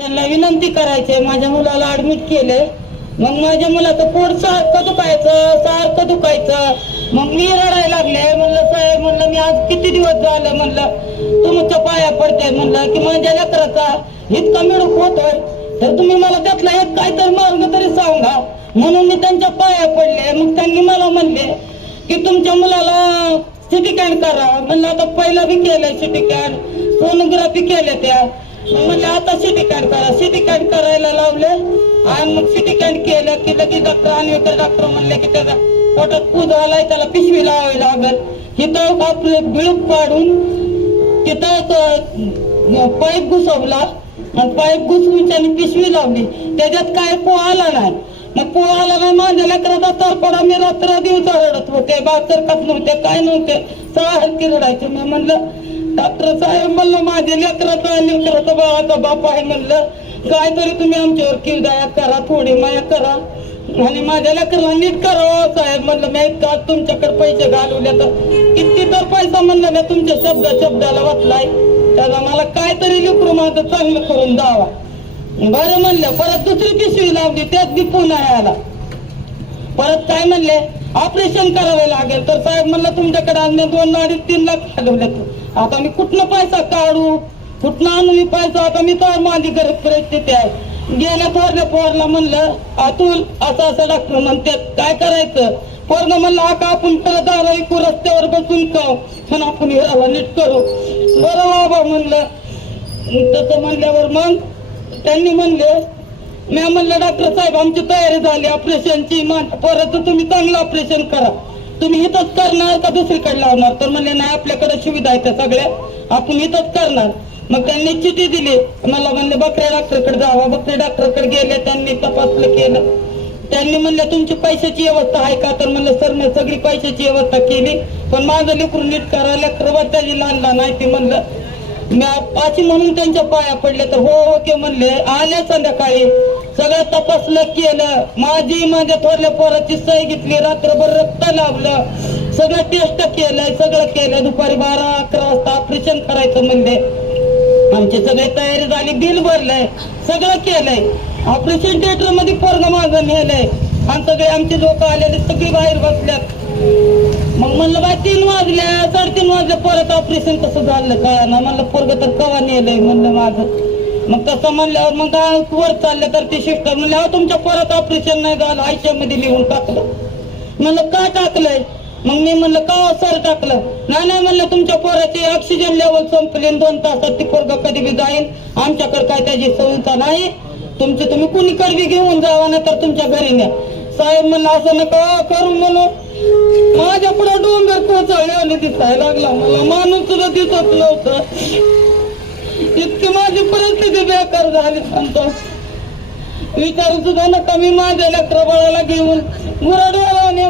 त्यांना विनंती करायची आहे. माझ्या मुलाला ऍडमिट केले मग माझ्या मुलाचं पोट सारखं दुखायचं सारखं दुखायचं. मग मी रडायला लागले म्हणलं साहेब म्हणलं मी आज किती दिवस झालं म्हणलं तुमच्या पाया पडते म्हणलं की माझ्या लेकराचा इतका मिळूक होतोय. तर तुम्ही मला त्यातला एक काहीतरी मार्ग तरी सांगा. म्हणून मी त्यांच्या पाया पडले. मग त्यांनी मला म्हणले की तुमच्या मुलाला सिटी कॅन करा. म्हणलं आता पहिला बी केलंय सिटी कॅन सोनोग्राफी केल्या त्या. म्हणजे आता सिटी कॅन करा. सिटी कॅन करायला लावले आणि मग सिटी कॅन केलं की लगेच डॉक्टर आणि डॉक्टर म्हणले की त्याचा पोटात पूज आलाय त्याला पिशवी लावावी लागत हिथं आपलं बिळूक पाडून तिथं पाईप घुसवला आणि पाईप घुसवून त्यांनी पिशवी लावली. त्याच्यात काय पो आला नाही. मग पो आला नाही माझ्या लेकराचा तरपडा मी रात्र दिवसा रडत होते बाकर काप नव्हते काय नव्हते सळा रडायचे. मी म्हणलं डॉक्टर साहेब म्हणलं माझ्या लेकराचा लेकराचा बाळाचा बाप आहे म्हणलं. काय तरी तुम्ही आमच्यावर किरदाया करा थोडी माया करा. आणि माझ्या लेकराला नीट करावं साहेब म्हणलं मी का तुमच्याकडे पैसे घालवले तर किती तर पैसा म्हणलं मी तुमच्या शब्द शब्दाला वाचलाय. त्याला मला काहीतरी लेकरू माझं चांगलं करून द्यावा. बरं म्हणलं परत दुसरी पिशवी लावली त्यात बी पुन्हा आला परत काय म्हणले? ऑपरेशन करावे लागेल. तर साहेब म्हणलं तुमच्याकडे आणले दोन अडीच तीन लाख घालवले आता मी कुठनं पैसा काढू? कुठनं आणू मी पैसा? आता मी तर माझी गरज परिस्थिती आहे. गेल्या पोरल्या पोरला म्हणलं अतुल असं असं डॉक्टर म्हणते काय करायचं? पोरनं म्हणलं हा का आपण परत दारा ऐकू रस्त्यावर बसून खाऊ पण आपण हिराला नीट करू. बरं बाबा म्हणलं. तसं म्हणल्यावर मग त्यांनी म्हणले मी म्हणलं डॉक्टर साहेब आमची तयारी झाली ऑपरेशनची परत तुम्ही चांगलं ऑपरेशन करा. तुम्ही इथंच करणार का दुसरीकडे लावणार? तर म्हणले नाही आपल्याकडे सुविधा आहेत त्या सगळ्या. आपण इथंच करणार. मग त्यांनी चिठी दिली. मला म्हणले बकऱ्या डॉक्टरकडे जावा. बकऱ्या डॉक्टरकडे गेले त्यांनी तपासलं केलं. त्यांनी म्हणले तुमची पैशाची व्यवस्था आहे का? तर म्हणलं सर मी सगळी पैशाची व्यवस्था केली पण माझं लेकरू नीट करा लेकर त्याची लहान लहान आहे. ते म्हणलं मी अशी म्हणून त्यांच्या पाया पडले तर हो हो म्हणले आल्या संध्याकाळी. सगळं तपासलं केलं. माझी माझ्या थोरल्या पोराची सही घेतली रात्रभर रक्त लावलं. सगळं टेस्ट केलंय सगळं केलं दुपारी बारा अकरा वाजता ऑपरेशन करायचं म्हणजे आमची सगळी तयारी झाली बिल भरलंय सगळं केलंय. ऑपरेशन थिएटरमध्ये पोरग माझं नेलंय. आणि सगळे आमचे लोक आलेले सगळी बाहेर बसल्यात. मग म्हणलं बाय तीन वाजल्या साडेतीन वाजल्या परत ऑपरेशन कसं झालं? का ना म्हणलं पोरग तर कवा नेलंय? म्हणलं माझं. मग तसं म्हणल्यावर मग वर चाललं तर ते शिफ्टर म्हणले अहो तुमच्या परत ऑपरेशन नाही झालं आयच्यामध्ये लिहून टाकलं. म्हणलं का टाकलंय? मग मी म्हणलं का हो, सर टाकलं? नाही नाही म्हणलं तुमच्या पोराची ऑक्सिजन लेवल संपली दोन तासात ती पोरग कधी बी जाईल आमच्याकडे काय त्याची सुविधा नाही. तुमची तुम्ही कुणी कडवी घेऊन जावा नाही तर तुमच्या घरी न्या. साहेब म्हणलं असं नका करू म्हणून. माझ्या पुढे डोंगर कोसळले दिसायला लागला. मला माणूस सुद्धा दिसत नव्हतं. इतकी माझी परिस्थिती बेकार झाली संतोष विचारू सुद्धा नका मी माझ्या लेकरबळाला घेऊन गुरडवाला आणि